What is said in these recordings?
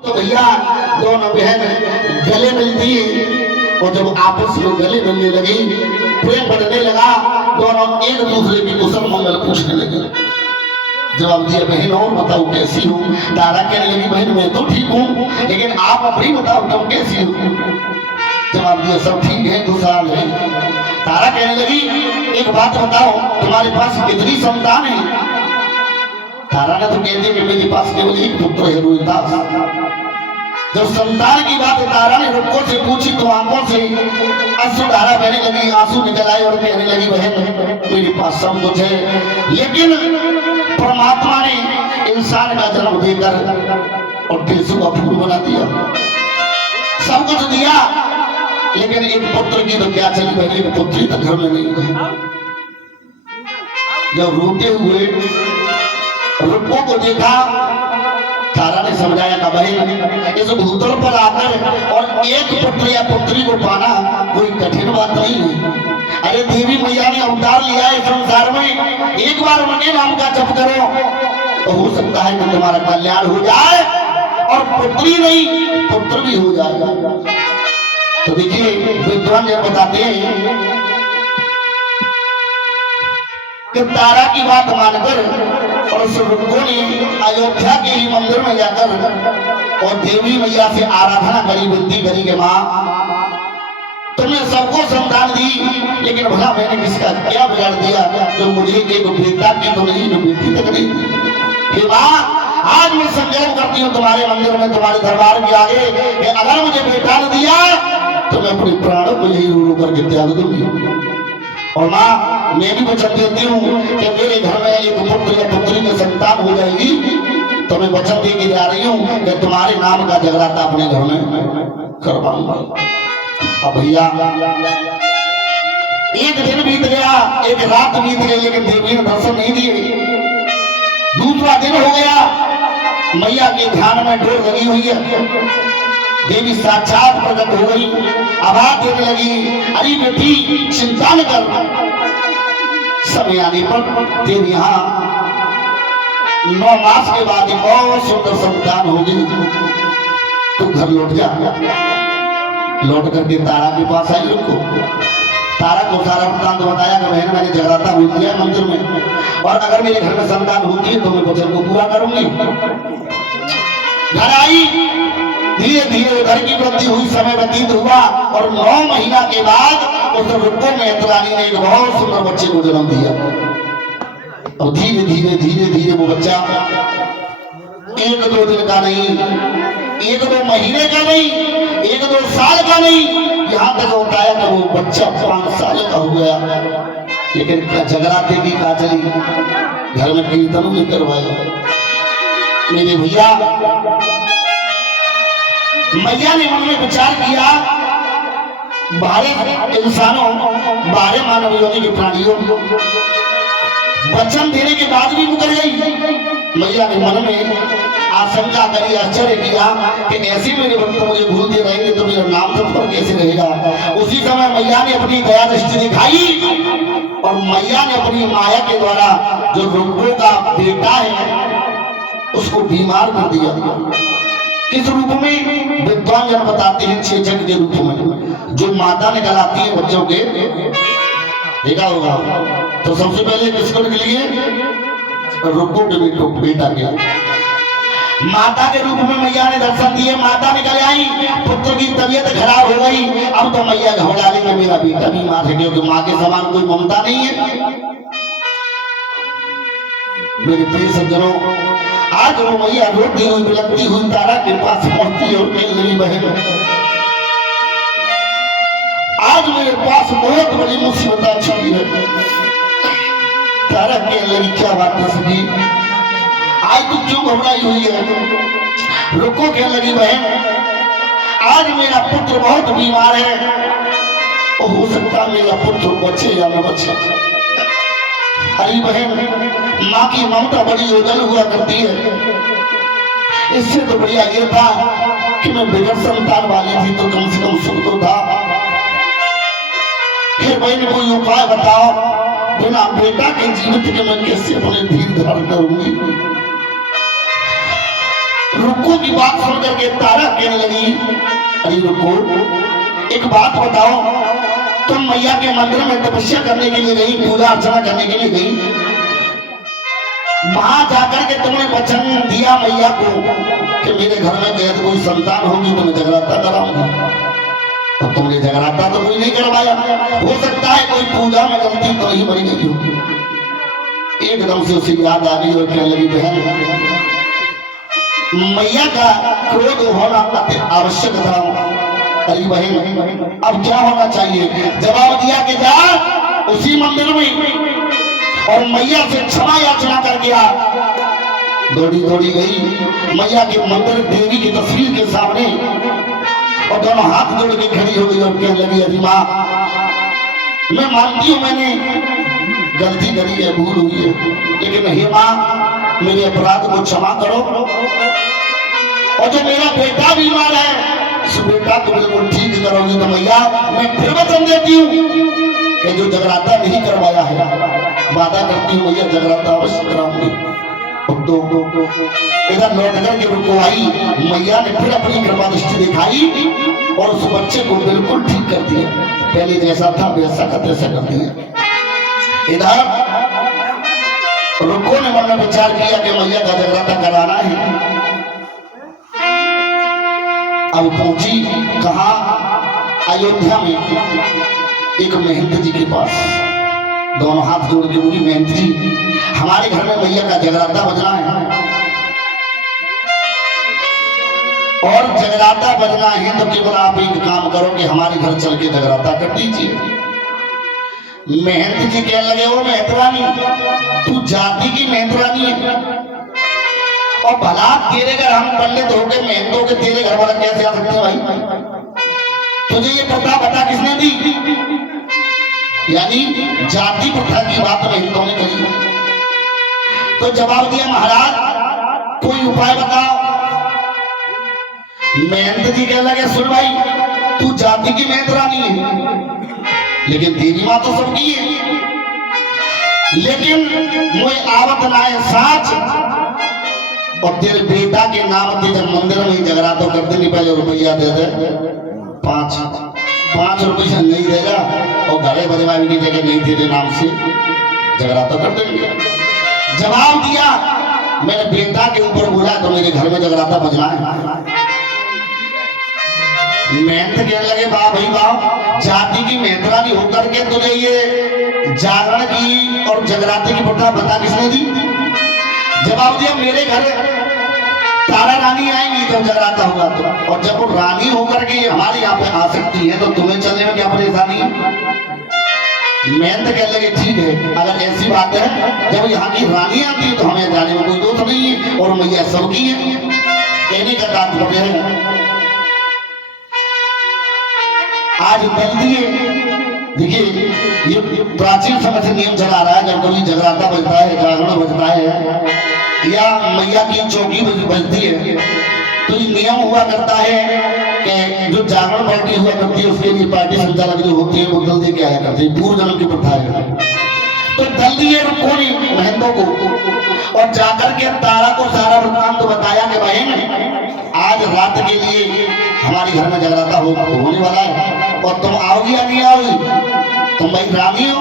तो भैया दोनों बहन गले मिलती और जब आपस में गले मिलने लगी, प्रेम बढ़ने लगा, दोनों एक दूसरे की कुशल मंगल पूछने लगे। जवाब दिया, बहन और बताओ कैसी हो? तारा कहने लगी, बहन मैं तो ठीक हूँ, लेकिन आप अपनी बताओ तुम कैसी हो? जवाब दिया, सब ठीक है, खुशहाल है। तारा कहने लगी, एक बात बताओ, तुम्हारे पास कितनी संतान है? तारा ने तो कह दिया कि मेरे पास केवल एक पुत्र है, रोहिदास। जब संतान की बात तारा ने रुक्को से पूछी तो आंखों से अश्रुधारा बहने लगी, आंसू निकल आए और कहने लगी, बहन मेरे पास सब कुछ है, लेकिन परमात्मा ने इंसान का जन्म देकर और टेसु का फूल बना दिया, सब कुछ दिया, लेकिन एक पुत्र की तो क्या चली बहनी, एक पुत्री तो घर में नहीं है। जब रोते हुए रुक्को को देखा, तारा ने समझाया कि बहन इस भूतल पर आकर और एक पुत्र या पुत्री को पाना कोई कठिन बात नहीं है। अरे देवी मैया ने अवतार लिया है संसार में, एक बार उनके नाम का जप करो तो हो सकता है कि तुम्हारा कल्याण हो जाए और पुत्री नहीं पुत्र भी हो जाएगा। तो देखिए विद्वान जब बताते हैं कि तारा की बात मानकर और उस रुक्को ने अयोध्या के ही मंदिर में जाकर और देवी मैया से आराधना करी, विनती करी कि माँ तुमने सबको संतान दी, लेकिन भला मैंने किसका क्या बिगाड़ दिया जो मुझे एक बेटा की तो नहीं, जो बेटी तक नहीं दी। माँ आज मैं संकल्प करती हूँ तुम्हारे मंदिर में, तुम्हारे दरबार के आगे कि अगर मुझे बेटा न दिया तो मैं अपने प्राणों को यही रो करके त्याग दूंगी। और माँ मैं भी वचन देती हूँ कि मेरे घर में एक पुत्र या पुत्री की संतान हो जाएगी तो मैं वचन दे के जा रही हूँ कि तुम्हारे नाम का जगराता अपने घर में करवाऊंगा। अब भैया एक दिन बीत गया, एक रात बीत गई, लेकिन देवी ने दर्शन नहीं दिए। दूसरा दिन हो गया, मैया के ध्यान में डोर लगी हुई है, देवी साक्षात प्रकट हो गई, आवाज देने लगी, अरे बेटी चिंता न कर, समय आने पर तेरे यहाँ 9 मास के बाद एक बहुत सुंदर संतान होगी, तू घर लौट जा। लौट करके तारा के पास आई। रुको, तारा को सारा वृत्तांत बताया कि बहन मैंने जगराता बोल दिया है मंदिर में, और अगर मेरे घर में संतान होती है तो मैं वचन को पूरा करूंगी। घर आई, धीरे धीरे घर की वृद्धि हुई, समय व्यतीत हुआ और 9 महीना के बाद उस रुक्को में रानी ने एक बहुत सुंदर बच्चे को जन्म दिया। और धीरे धीरे धीरे धीरे वो बच्चा 1-2 दिन का नहीं, 1-2 महीने का नहीं, 1-2 साल का नहीं, यहाँ तक होता है कि वो बच्चा 5 साल का हो गया, लेकिन जगराते की का चली, घर में कीर्तन नहीं करवाया। मेरे भैया मैया ने मन में विचार किया, बाहर इंसानों, बाहर मानव योनि के प्राणियों वचन देने के बाद भी मुकर गई। मैया ने मन में आशंका करी, आश्चर्य किया कि ऐसे मेरे भक्त मुझे भूलते रहेंगे तो मेरा नाम सब पर कैसे रहेगा। उसी समय मैया ने अपनी दया दृष्टि दिखाई और मैया ने अपनी माया के द्वारा जो रुक्को का बेटा है उसको बीमार कर दिया। किस रूप में? विद्वान जन बताते हैं चेचक के रूप में, जो माता निकल आती है बच्चों के, देखा होगा। तो सबसे पहले किसको निकली है? रुक्को के बेटा के माता के रूप में मैया ने दर्शन दिए, माता निकल आई, पुत्र की तबीयत खराब हो गई। अब तो मैया घबरा गई, मेरा बेटा बीमार है, क्योंकि माँ के समान कोई ममता नहीं है। मेरे प्रिय सज्जनों, आज वो मैया रोती हुई बिलखती हुई तारा के पास पहुंचती और कह रही, बहन आज मेरे पास बहुत बड़ी मुसीबत आ चुकी है। तारा कह रही, क्या बात है सखी, आज तू क्यों घबराई हुई है? रुको, कह लगी, बहन आज मेरा पुत्र बहुत बीमार है, और हो सकता मेरा पुत्र बचे या न बचे। अरे बहन, माँ की ममता बड़ी उजल हुआ करती है, इससे तो बढ़िया ये था कि मैं बिगड़ संतान वाली थी तो कम से कम सुख तो था। फिर बहन कोई उपाय बताओ, बिना बेटा के जीवित के मैं कैसे अपने धीर धारण करूंगी? रुको की बात सुन करके तारा कहने लगी, अरे रुको, एक बात बताओ, तुम मैया के मंदिर में तपस्या करने के लिए गई, पूजा अर्चना करने के लिए गई, वहां जाकर के तुमने वचन दिया मैया को कि मेरे घर में गैर कोई संतान होगी तो मैं जगराता कराऊंगी, और तुमने जगराता तो कोई नहीं करवाया। हो सकता है कोई पूजा में गलती तो नहीं बन गई हो। एकदम से उसे याद आ गई और कहने लगी, बहन मैया का क्रोध होना अति आवश्यक था। अरे बहन अब क्या होना चाहिए? जवाब दिया कि जा उसी मंदिर में और मैया से क्षमा याचना करके आ। दौड़ी दौड़ी गई मैया के मंदिर, देवी की तस्वीर के सामने, और दोनों हाथ जोड़ के खड़ी हो गई और कहने लगी, अरे माँ मैं मानती हूँ मैंने गलती करी है, भूल हुई है, लेकिन हे माँ मेरे अपराध को क्षमा करो, और जो मेरा बेटा बीमार है उस बेटा को बिल्कुल ठीक करोगे तो मैया मैं फिर वचन देती हूँ कि जो जगराता नहीं करवाया है वादा करती हूँ मैया जगराता अवश्य कराऊंगी। इधर लौट कर के रुको आई, मैया ने फिर अपनी कृपा दृष्टि दिखाई और उस बच्चे को बिल्कुल ठीक कर दिया, पहले जैसा था वैसा का तैसा कर दिया। इधर रुको ने मन में विचार किया कि मैया का जगराता कराना है। अब पहुंची कहा? अयोध्या में एक महंत जी के पास, दोनों हाथ जोड़ के बोली, महंत जी हमारे घर में मैया का जगराता बजना है, और जगराता बजना है तो केवल आप एक काम करो कि हमारे घर चल के जगराता कर दीजिए। महंत जी कहने लगे, ओ मेहतरानी तू जाति की मेहतरानी है, और भला तेरे घर हम पंडित हो गए मेहनतों के, तेरे घर वाला कैसे आ सकते हैं भाई? तुझे ये बता किसने दी? यानी जाति प्रथा की बात मेहनतों ने कही। तो जवाब दिया, महाराज कोई उपाय बताओ। महंत जी कहने लगे, सुन भाई तू जाति की मेहतरानी है, लेकिन तेरी माँ तो सबकी है, लेकिन मुझे आवत ना है साच, और तेरे बेटा के नाम ते जब मंदिर में झगड़ा तो कर देनी, पहले रुपया दे दे, 5 रुपये से नहीं देगा, और घरे बजवाई की जगह नहीं तेरे नाम से झगड़ा तो कर देंगे। जवाब दिया, मैंने बेटा के ऊपर बोला तो मेरे घर में जगराता बजना है। मेहनत कहने लगे, वाह भाई वाह, जाति की मेहतरानी होकर के तुझे ये जागरण की और जगराते की प्रथा बता किसने दी? जवाब दिया, मेरे घर तारा रानी आएंगी जब जगराता होगा तो, और जब वो रानी होकर के हमारे यहाँ पे आ सकती है तो तुम्हें चलने में क्या परेशानी है? मेहनत कहने लगे, ठीक है अगर ऐसी बात है, जब यहाँ की रानी आती है तो हमें जाने में कोई दोष नहीं है, और मैया सबकी है। कहने का तात्पर्य है आज दल दिए, देखिए ये प्राचीन समय से नियम चला रहा है, जब कभी जगराता बजता है, जागरण बजता है, या मैया की चौकी बजती है, तो ये नियम हुआ करता है कि जो जागरण पार्टी हुआ करती है उसके लिए पार्टी संचालक जो होती है वो दल दे के आया करती है, पूर्व जन्म की प्रथा है। तो दल दिए रुको ने महंतों को, और जाकर के तारा को सारा वृत्तांत बताया कि बहन आज रात के लिए हमारे घर में जगराता होने वाला है, और तुम आओगी या नहीं आओगी? तुम भाई रानी हो।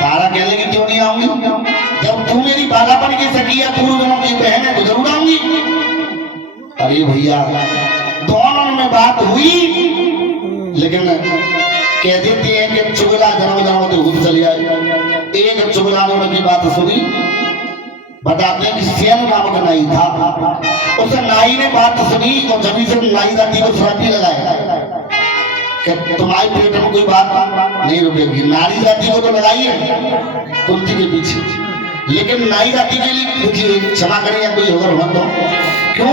तारा कह लेगी, क्यों नहीं आऊंगी? जब तू मेरी बालापन की सखी है, पूर्व जन्म की बहन है, तो जरूर आऊंगी। अरे भैया दोनों में बात हुई, लेकिन कह देते हैं कि चुगला जन्म जन्म तो खुद चली आई। एक चुगला ने उनकी बात सुनी, बताते हैं कि सेन नामक नाई था, उस नाई ने बात सुनी और जमीन से नाई जाति को श्राप लगाया कि तुम्हारे पेट में कोई बात नहीं रुकेगी। नारी जाति को तो लगाई है कुंती के पीछे, लेकिन नाई जाति के लिए देखिए क्षमा करें या कोई होगा तो क्यों?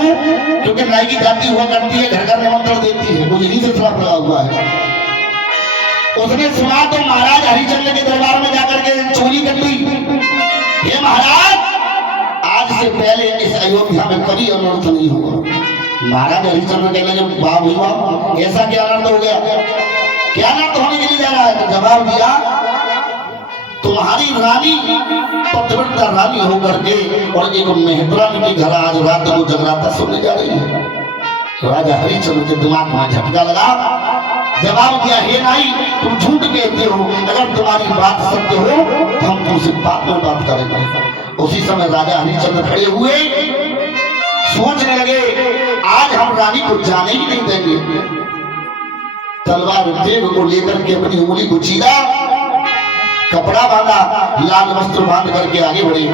क्योंकि नाई की जाति हुआ करती है, घर घर निमंत्रण देती है, वो यही से श्राप लगा हुआ है। उसने सुना तो महाराज हरिचंद्र के दरबार में जाकर के चोरी कर ली। हे महाराज आज से पहले इस अयोध्या में कभी अनर्थ नहीं होगा। महाराज हरिचंद्र कहने लगे, वाह भाई वाह, ऐसा क्या अनर्थ हो गया? क्या अनर्थ होने के लिए जा रहा है? तो जवाब दिया, तुम्हारी रानी पतिव्रता रानी होकर के और एक मेहतरानी के घर आज रात को जगराता सुनने जा रही है। राजा हरिश्चंद्र के दिमाग में झटका लगा, जवाब दिया, हे नाई तुम झूठ कहते हो, अगर तुम्हारी बात सत्य हो तो हम तुमसे बाद में बात करेंगे। उसी समय राजा हरिश्चंद्र खड़े हुए सोचने लगे, आज हम रानी को जाने ही नहीं देंगे। तलवार तेग को लेकर के अपनी उंगली को चीरा, कपड़ा बांधा, लाल वस्त्र बांध करके आगे बढ़े।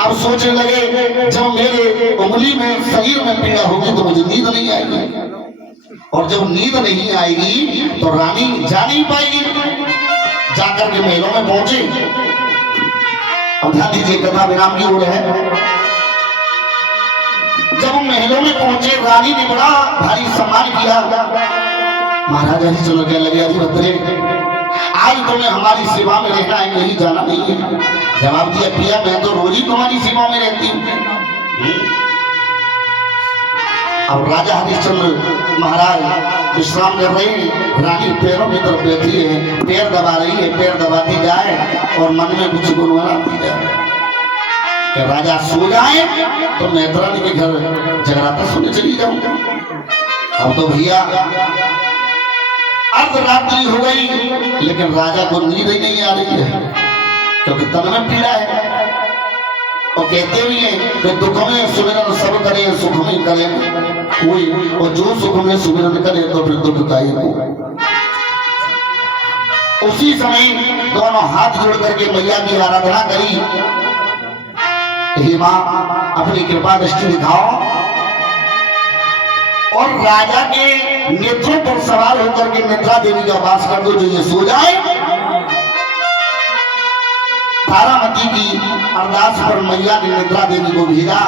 अब सोचने लगे, जब मेरे उंगली में शरीर में पीड़ा होगी तो मुझे नींद नहीं आएगी, और जब नींद नहीं आएगी तो रानी जा नहीं पाएगी। जाकर के महलों में पहुंचे। अब ध्यान दीजिए, कथा विराम की ओर है। जब महलों में पहुंचे, रानी ने बड़ा भारी सम्मान किया। महाराजा हरिश्चंद्र कहने लगे, अधिपत्रे आज तुम्हें हमारी सेवा में रहना है, कहीं जाना नहीं है। जवाब दिया, पिया मैं तो रोज ही तुम्हारी सेवा में रहती हूँ। अब राजा हरिश्चंद्र महाराज विश्राम कर रहे हैं, रानी पैरों की तरफ बैठी है, पैर दबा रही है, पैर दबाती जाए और मन में कुछ गुनगुनाती जाए कि राजा सो जाए तो मेहतरानी के घर जगराता सुनने चली जाऊंगा। अब तो भैया अर्धरात्रि हो गई, लेकिन राजा को नींद ही नहीं आ रही है, क्योंकि तन में पीड़ा है। और कहते भी हैं कि दुख में सुमिरन सब करे, सुख में करे कोई, और जो सुख में सुमिरन करे तो फिर दुख का ही कोई। उसी समय दोनों हाथ जोड़ करके मैया की आराधना करी, हे मां अपनी कृपा दृष्टि दिखाओ और राजा के नेत्रों पर सवार होकर के निद्रा देवी का वास कर दो, जो ये सो जाए। तारामती की अरदास पर मैया ने निद्रा देवी को भेजा।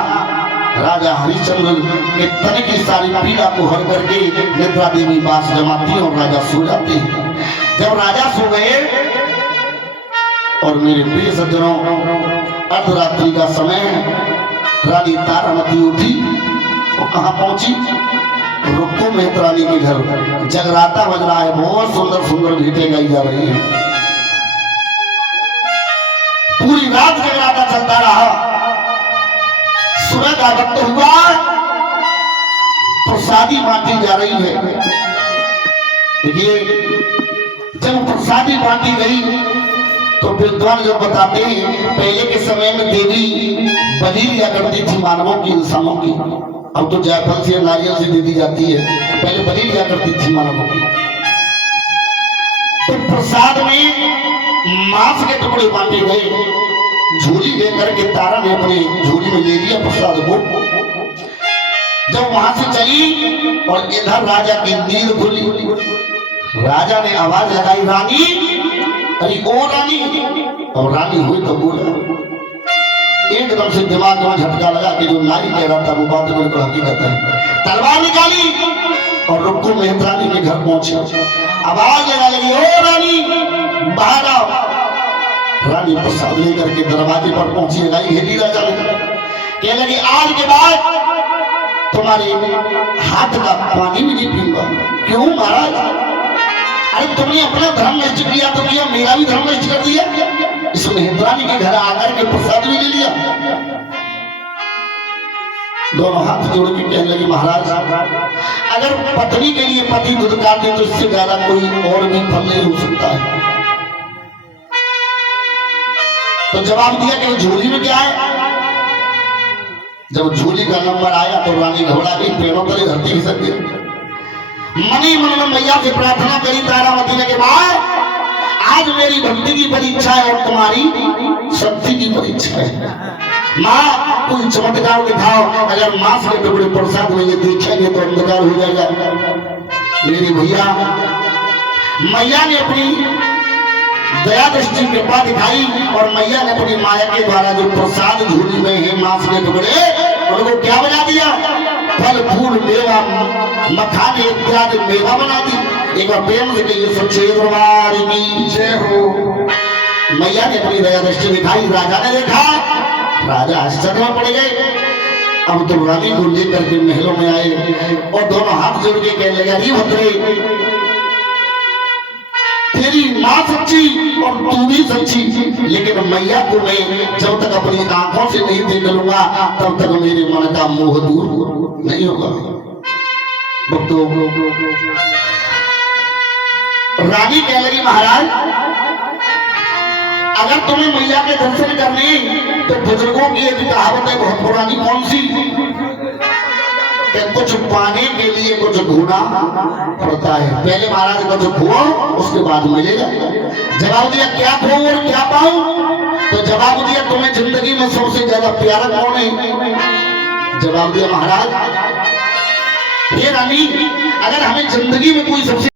राजा हरिश्चंद्र के तन की सारी पीड़ा को हर करके निद्रा देवी वास जमाती और राजा सो जाते हैं। जब राजा सो गए और मेरे प्रिय सज्जनों, अर्धरात्रि का समय, रानी तारामती उठी और कहाँ पहुंची? रुक्को मेहतरानी के घर जगराता बज रहा है, बहुत सुंदर सुंदर गीतें गाई जा रही हैं। पूरी रात जगराता चलता रहा। सुबह का वक्त हुआ, प्रसादी बांटी जा रही है। देखिए, जब प्रसादी बांटी गई तो विद्वान जो बताते हैं, पहले के समय में देवी बलि लिया करती थी मानवों की, इंसानों की। अब तो जायफल से नारियल से दे दी जाती है, पहले बलि लिया करती थी मानवों की। तो प्रसाद में मांस के टुकड़े बांटे गए। झोली लेकर के तारा ने अपने झोली में ले लिया प्रसाद को। जब वहां से चली और इधर राजा की नींद खुली, राजा ने आवाज लगाई, रानी, अरे ओ रानी। और रानी हुई तो बोला। एकदम से दिमाग में झटका लगा कि जो नारी कह रहा था वो बात बिल्कुल हकीकत है। तलवार निकाली और रुक्को मेहतरानी के घर पहुंचे। आवाज लगा लगी, ओ रानी बाहर आओ। रानी प्रसाद लेकर के दरवाजे पर पहुंची। हेली राजा ने कह लगी, आज के बाद तुम्हारे हाथ का पानी भी नहीं पीऊंगा। क्यों महाराज? अरे तुमने अपना धर्म नष्ट किया तो किया, मेरा भी धर्म नष्ट कर दिया। इस मेहतरानी के घर आकर के प्रसाद भी ले लिया। दोनों हाथ जोड़ के कहने लगी, महाराज अगर पत्नी के लिए पति दुदकार दे तो इससे ज्यादा कोई और भी फल नहीं हो सकता है। तो जवाब दिया कि झोली में क्या है। जब झोली का नंबर आया तो रानी घबरा गई, पेड़ों तले धरती खिसक गई। मनी मन में मैया से प्रार्थना करी तारामती ने के बाद, आज मेरी भक्ति की परीक्षा है और तुम्हारी शक्ति की परीक्षा है। माँ कोई चमत्कार दिखाओ। अगर मांस के टुकड़े प्रसाद में ये देखेंगे तो अंधकार हो जाएगा। मेरी भैया मैया ने अपनी दया दृष्टि कृपा दिखाई और मैया ने अपनी माया के द्वारा जो प्रसाद झोली में है मांस के टुकड़े, उनको क्या बना दिया? फल फूल मेवा मखाने इत्यादि मेवा बना दी। एक बार प्रेम से कहिए, सच्चे दरबार की जय हो। मैया ने अपनी दया दृष्टि दिखाई। राजा ने देखा, राजा आश्चर्य में पड़ गए। अब तो रानी को लेकर के महलों में आए और दोनों हाथ जोड़ के कहने लगे, अरे भद्रे तेरी माँ सच्ची और तू भी सच्ची, लेकिन मैया को मैं जब तक अपनी आंखों से नहीं देख लूंगा तब तक मेरे मन का मोह दूर नहीं होगा। भक्तों, रानी कह लगी महाराज अगर तुम्हें मैया के दर्शन करने तो बुजुर्गों की एक कहावत है बहुत पुरानी, कौन सी, कि कुछ पाने के लिए कुछ ढूंढना पड़ता है। पहले महाराज को जो खो उसके बाद मिलेगा। जवाब दिया क्या खो और क्या पाऊं, तो जवाब दिया तुम्हें जिंदगी में सबसे ज्यादा प्यारा कौन है। जवाब दिया महाराज हे रानी अगर हमें जिंदगी में कोई सबसे